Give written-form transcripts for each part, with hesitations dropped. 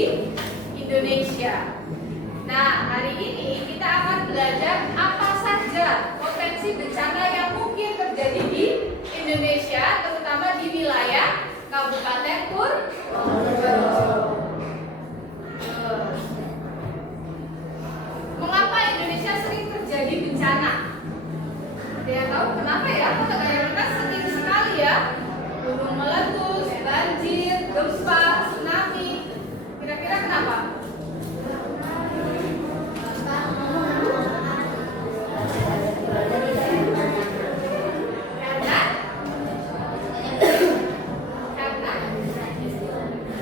di Indonesia. Nah, hari ini kita akan belajar apa saja potensi bencana yang mungkin terjadi di Indonesia, terutama di wilayah Kabupaten Purworejo. Mengapa Indonesia sering terjadi bencana? Ada yang tahu kenapa ya? Kok negara kita sering sekali ya? Gunung meletus, banjir, gempa, tsunami. Kira-kira kenapa?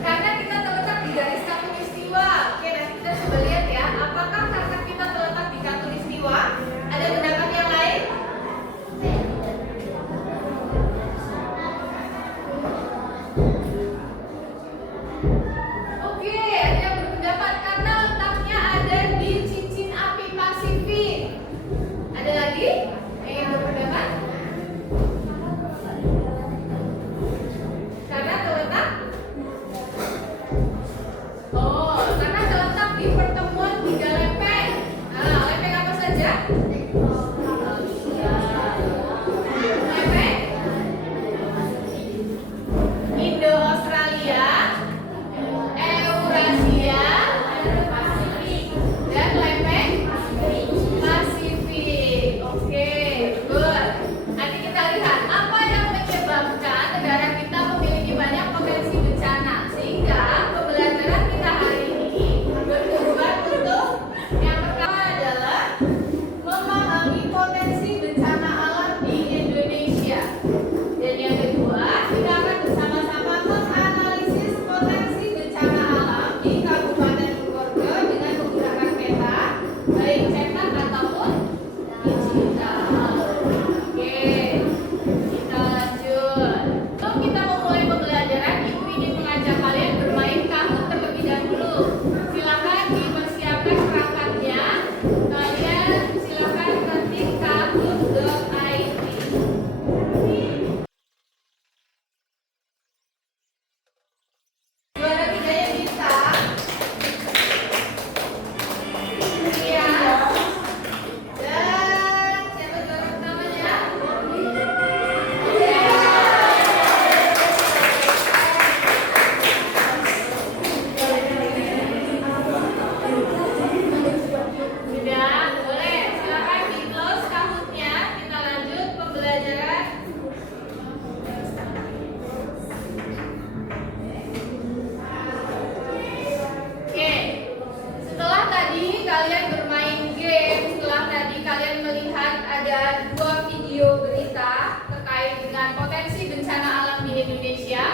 Karena kita terletak di garis khatulistiwa. Oke, nanti kita coba lihat ya. Apakah karena kita terletak di khatulistiwa? Ada pendapat yang lain? Oke, ada yang berpendapat karena letaknya ada di cincin api Pasifik. Ada lagi yang berpendapat? Karena terletak? Oh, karena terletak di pertemuan tiga lempeng. Nah, lempeng apa saja? Lempeng Indo-Australia, Eurasia, dan lempeng Pasifik. Oke, good. Nanti kita lihat apa yang menyebabkan negara kita memiliki banyak potensi bencana, sehingga pembelajaran kita hari ini bertujuan untuk yang pertama adalah memahami potensi bencana alam di Indonesia, dan yang kedua kita akan bersama-sama menganalisis potensi bencana alam di Kabupaten Purworejo dengan menggunakan peta baik cetak ataupun digital. Oke, kita lanjut. Sebelum kita memulai pembelajaran, Ibu ingin mengajak kalian bermain Kahoot terlebih dahulu. Silakan dipersiapkan perangkatnya. Kalian silakan ketik kahoot.id. Juara tiganya bisa. Iya. Dan siapa juara pertamanya? Sudah, boleh. Silakan di close Kahoot-nya. Kita lanjut pembelajaran. Oke, setelah tadi kalian bermain game, setelah tadi kalian melihat ada dua video berita terkait dengan potensi bencana alam di Indonesia,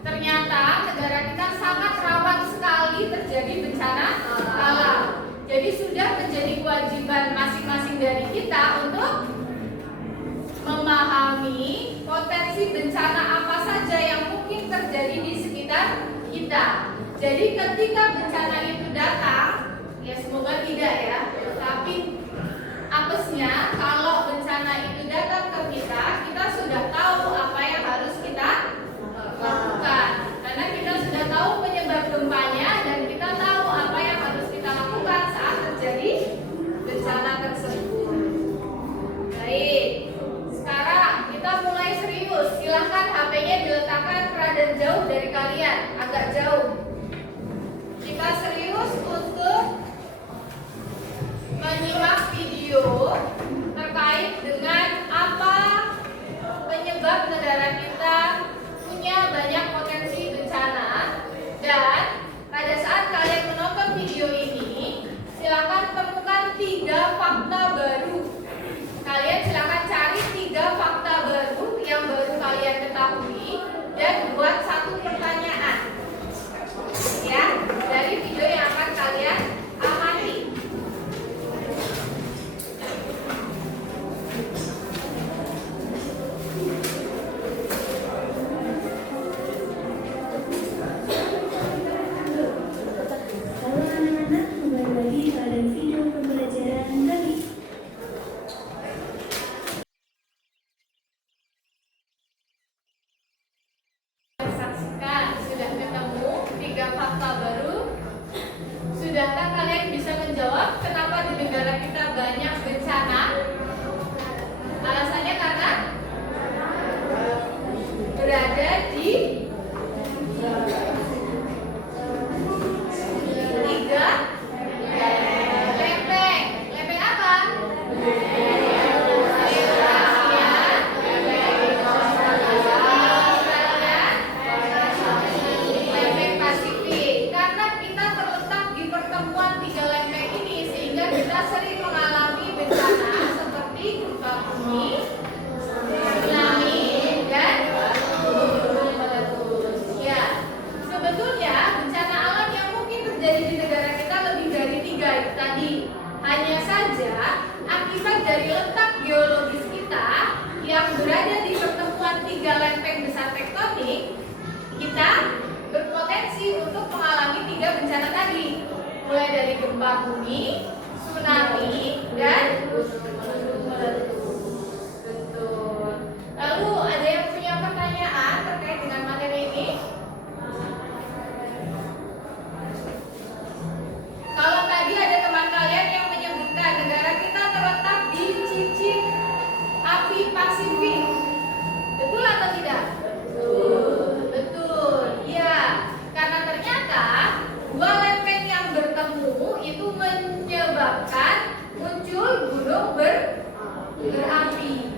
ternyata negara kita sangat rawan sekali terjadi bencana alam. Jadi sudah menjadi kewajiban masing-masing dari kita untuk memahami potensi bencana apa saja yang mungkin terjadi di sekitar kita. Jadi ketika bencana itu datang, ya semoga tidak ya, tapi apesnya kalau bencana itu datang ke kita, kita sudah tahu apa yang harus kita lakukan. Karena kita sudah tahu penyebab gempanya dan kita tahu apa yang harus kita lakukan saat terjadi bencana tersebut. Baik, sekarang kita mulai serius. Silahkan HP-nya diletakkan rada jauh dari kalian, agak jauh. Kita serius untuk menyimak video terkait dengan apa penyebab negara kita punya banyak potensi bencana. Dan pada saat kalian menonton video ini, silakan temukan 3 fakta baru. Kalian silakan cari 3 fakta baru yang baru kalian ketahui dan buat 1 pertanyaan ya dari video yang gempa bumi, tsunami, dan gunung meletus. Betul. Lalu ada yang punya pertanyaan terkait dengan materi ini? Kalau tadi ada teman kalian yang menyebutkan negara kita terletak di cincin api Pasifik, betul atau tidak? Betul. Betul. Ya, karena ternyata dua lempeng yang bertemu itu menyebabkan muncul gunung berapi.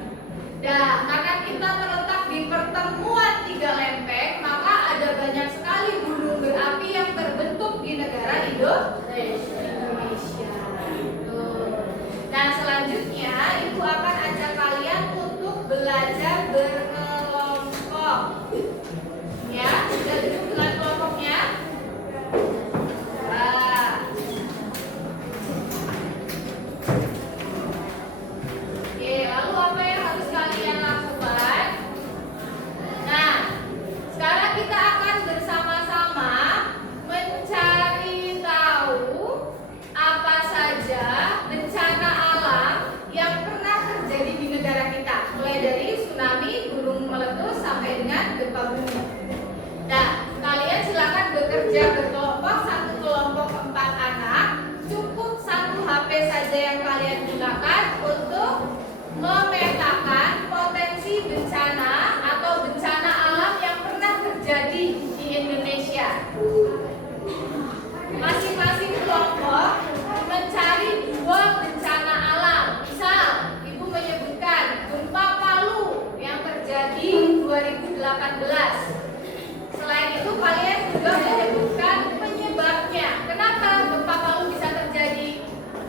Nah, karena kita terletak di pertemuan tiga lempeng, maka ada banyak sekali gunung berapi yang terbentuk di negara Indonesia. Nah, selanjutnya Ibu akan ajak kalian untuk belajar berkelompok. Ya, sudah duduk dengan kelompoknya? Nah. Oke, lalu apa yang harus kalian lakukan? Nah, sekarang kita akan bersama-sama mencari tahu apa saja bencana alam yang pernah terjadi di negara kita, mulai dari tsunami, gunung meletus, sampai dengan gempa bumi. Nah, kalian silakan bekerja berkelompok, satu kelompok 4 anak. Cukup satu HP saja yang kalian gunakan untuk memetakan potensi bencana atau bencana alam yang pernah terjadi di Indonesia. Masing-masing kelompok mencari 2 bencana alam. Misal, Ibu menyebutkan gempa Palu yang terjadi 2018. Selain itu, kalian juga menyebutkan penyebabnya. Kenapa gempa Palu bisa terjadi?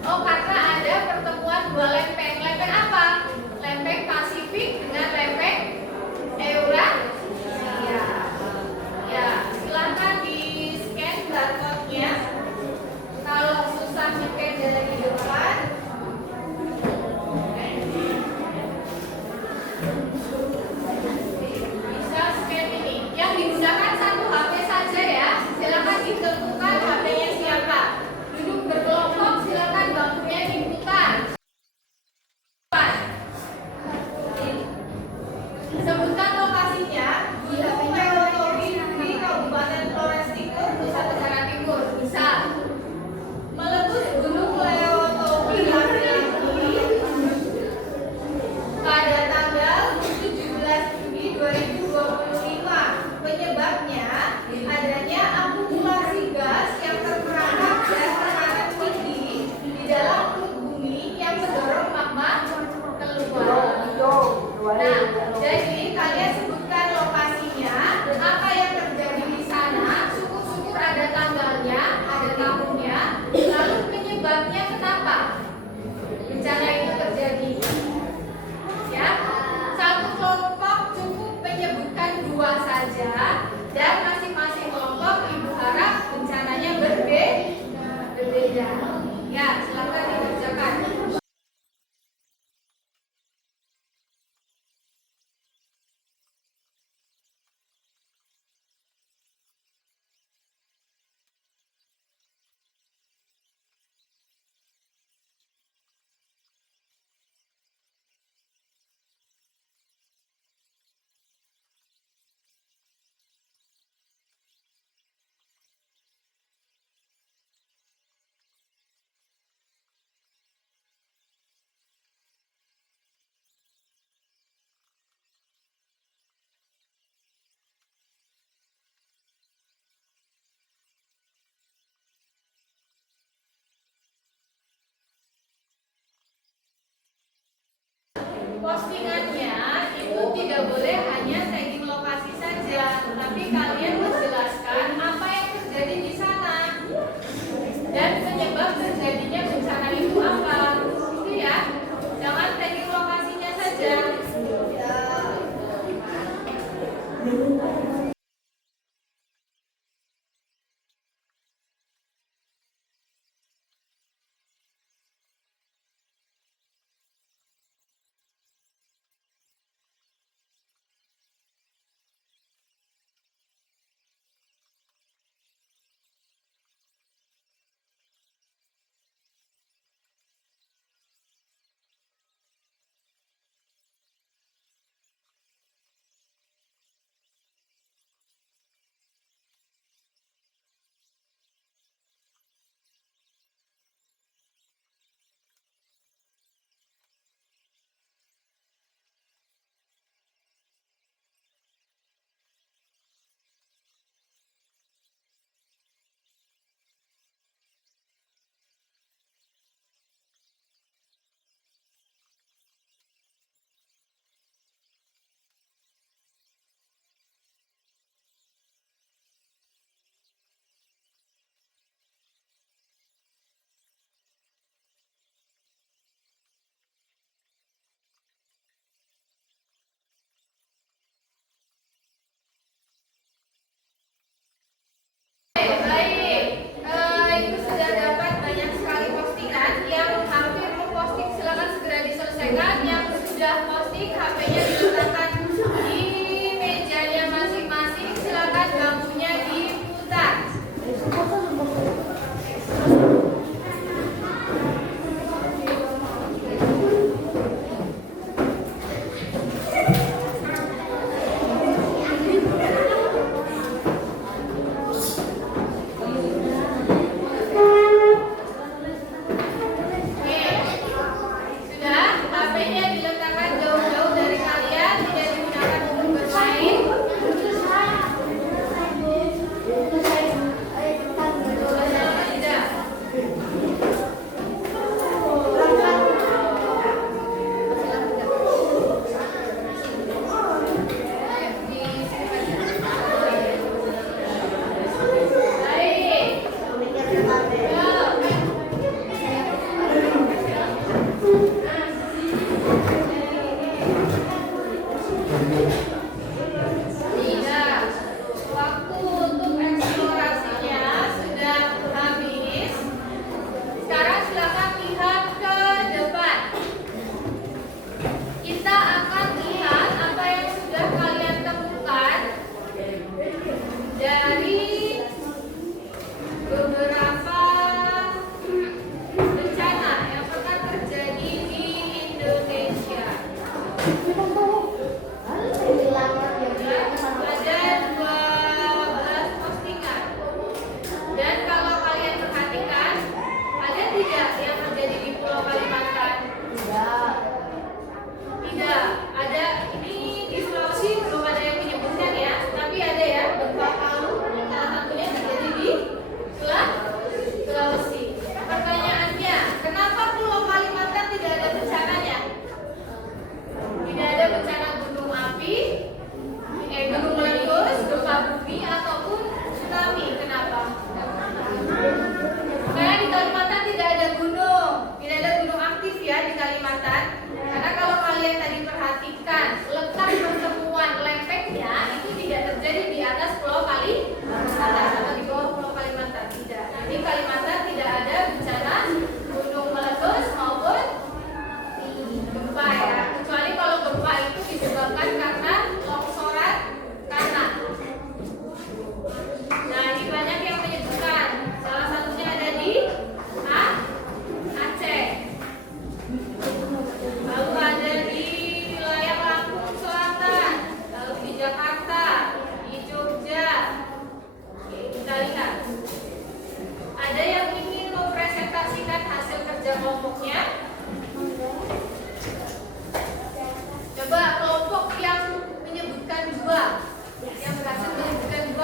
Oh, karena ada pertemuan 2 lempeng. Lempeng apa? Lempeng Pasifik dengan lempeng Eurasia. Ya, silahkan di scan barcode-nya. Kalau susah scan dari depan, bisa scan ini. Yang digunakan satu HP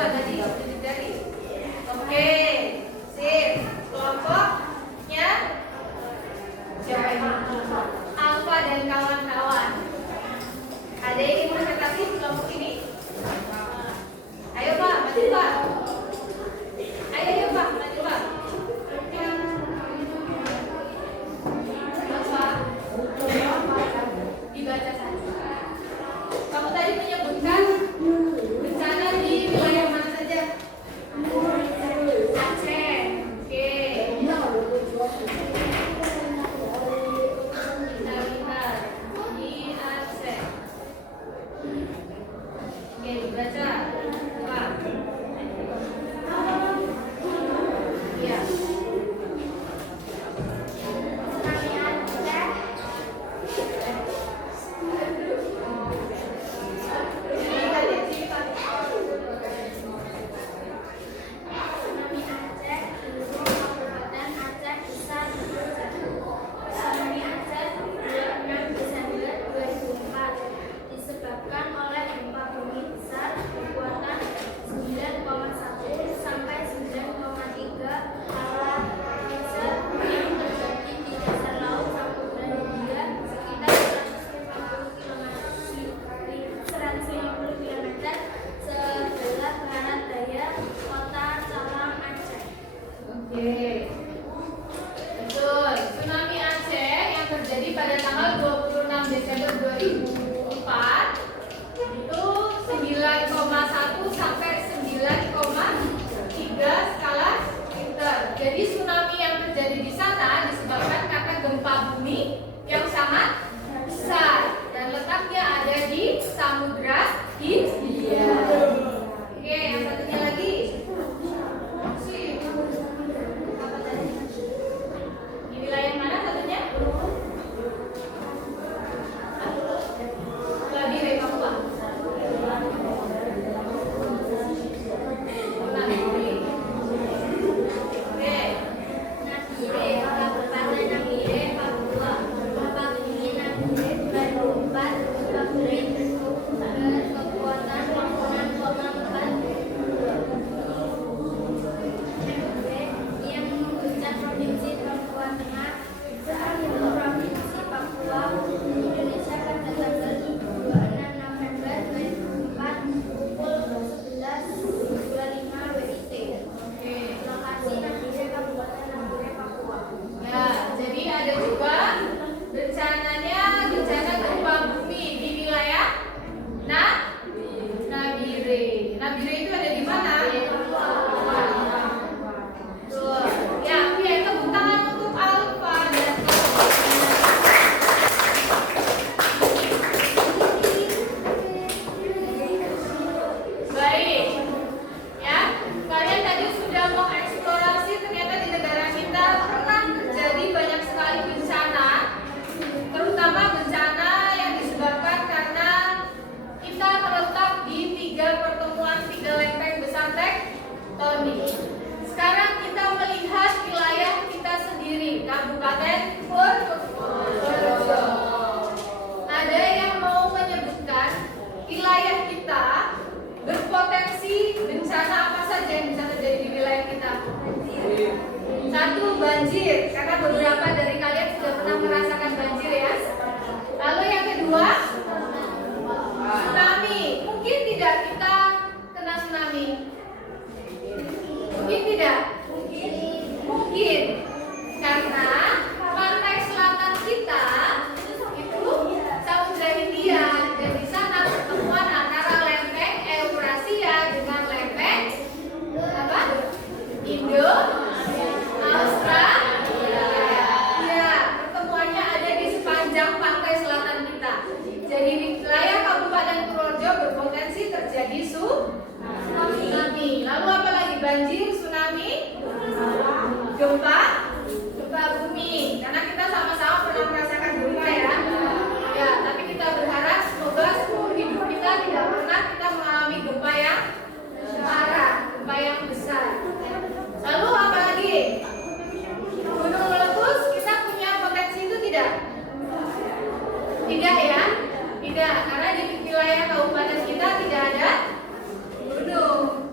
dua tadi tunjuk jari. Oke, sip. Kelompoknya siapa ini? Alfa dan kawan-kawan. Ada yang ingin presentasi kelompok ini? Ayo Pak, maju Pak. Ayo Pak, maju Pak. Dibaca saja. Kamu tadi menyebutkan bencana di wilayah mana saja? Aceh. Oke. Kita lihat di Aceh. Oke, dibaca. Pak. Iya. Disebabkan oleh gempa bumi besar berkekuatan 9,1 sampai 9,3 skala Richter yang terjadi di dasar laut Samudra Hindia sekitar 150 km sebelah barat daya kota Cawang, Aceh. Oke. Betul. Tsunami Aceh yang terjadi pada tanggal 26 Desember 2004 itu 9,1 sampai 9,3 skala Richter. Jadi tsunami yang terjadi di sana disebabkan karena gempa bumi yang sangat besar dan letaknya ada di Samudra Hindia. Oke, yang satunya lagi. Apa tadi? Di wilayah mana satunya? Nabire, Papua. Nabire. Oke. Nabire, Kabupaten Nabire, Papua. Gempa bumi Nabire 2004 berkekuatan 6,4 yang mengguncang provinsi Papua Tengah saat itu provinsi Papua Indonesia pada tanggal 26 November 2004 pukul 11.25 WIT. Oke. Lokasi Nabire, Kabupaten Nabire, Papua. Ya, jadi ada juga rencananya bencana gempa bumi di wilayah Nabire. Nabire itu ada di mana? Tuh. Ya, oke, tepuk tangan untuk Alfa dan baik. Ya, kalian tadi sudah mau eksplorasi ternyata di negara kita pernah terjadi banyak sekali bencana, terutama bencana yang disebabkan karena kita terletak di tiga pertemuan tiga lempeng besar tektonik. Sekarang kita melihat wilayah kita sendiri, Kabupaten Purworejo. Ada yang mau menyebutkan wilayah kita berpotensi bencana apa saja yang bisa terjadi di wilayah kita? Satu, banjir, karena beberapa dari kalian sudah pernah merasakan banjir ya. Lalu yang kedua, tsunami. Mungkin tidak kita kena tsunami? Mungkin tidak? Mungkin. Karena pantai selatan kita itu Samudra Hindia dan di sana pertemuan antara lempeng Eurasia dengan lempeng apa? Indo Australia. Ya, pertemuannya ada di sepanjang pantai selatan kita. Jadi wilayah Kabupaten Purworejo berpotensi terjadi tsunami. Lalu apa lagi? Banjir, tsunami, gempa bumi. Karena kita sama-sama pernah merasakan gempa ya. Ya, tapi kita berharap semoga seluruh hidup kita tidak pernah kita mengalami gempa yang parah, gempa yang besar. Lalu apa lagi? Gunung meletus, kita punya potensi itu tidak? Tidak ya? Tidak, karena di wilayah kabupaten kita tidak ada gunung.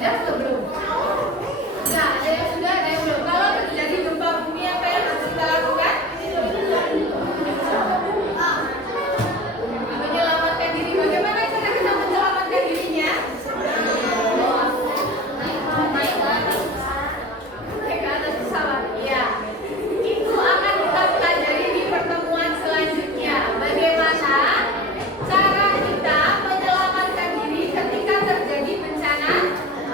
Sudah atau belum? Nah, ada yang sudah, ada yang belum. Kalau terjadi gempa bumi, apa yang harus kita lakukan? Menyelamatkan diri. Bagaimana cara kita menyelamatkan dirinya? Naik ke atas pesawat. Ya, itu akan kita pelajari di pertemuan selanjutnya. Bagaimana cara kita menyelamatkan diri ketika terjadi bencana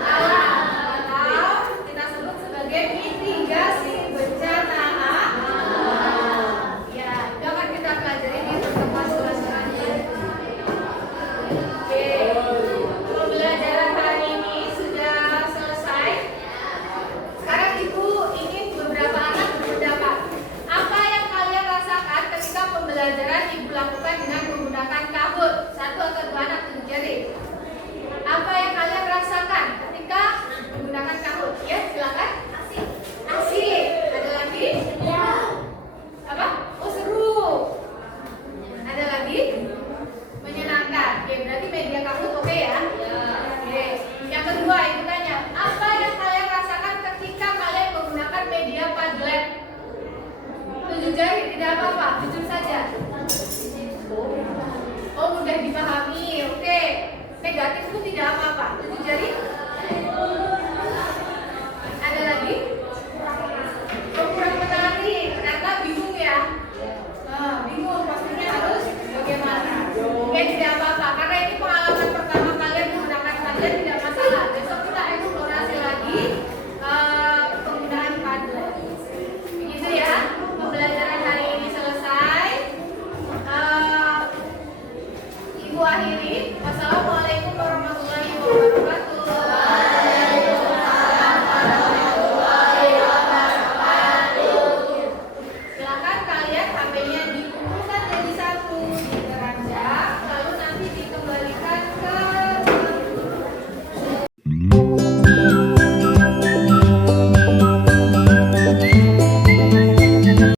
alam, atau kita sebut sebagai mitigasi bencana alam. Ya, itu akan kita pelajari di pertemuan selanjutnya. Oke, pembelajaran hari ini sudah selesai. Sekarang Ibu ingin beberapa anak berpendapat. Apa yang kalian rasakan ketika pembelajaran Ibu lakukan dengan menggunakan Kahoot? Satu atau dua anak tunjuk jari. Apa yang kalian rasakan ketika menggunakan Kahoot? Ya, silakan. Asik. Ada lagi? Apa? Oh, seru. Ada lagi? Menyenangkan. Oke, berarti media Kahoot oke ya? Oke. Yang kedua, Ibu tanya, apa yang kalian rasakan ketika kalian menggunakan media Padlet? Tunjuk jari, tidak apa-apa, jujur saja. Oh, mudah dipahami. Oke. Negatif itu tidak apa-apa. Tunjuk jari. Ada lagi? Oh, kurang menarik. Ternyata bingung ya. Bingung maksudnya harus bagaimana? Oke, tidak apa-apa. Karena ini pengalaman pertama kalian menggunakan Padlet, tidak masalah. Besok kita eksplorasi lagi penggunaan Padlet. Begitu ya. Pembelajaran hari ini selesai. Ibu akhiri. Wassalamualaikum warahmatullahi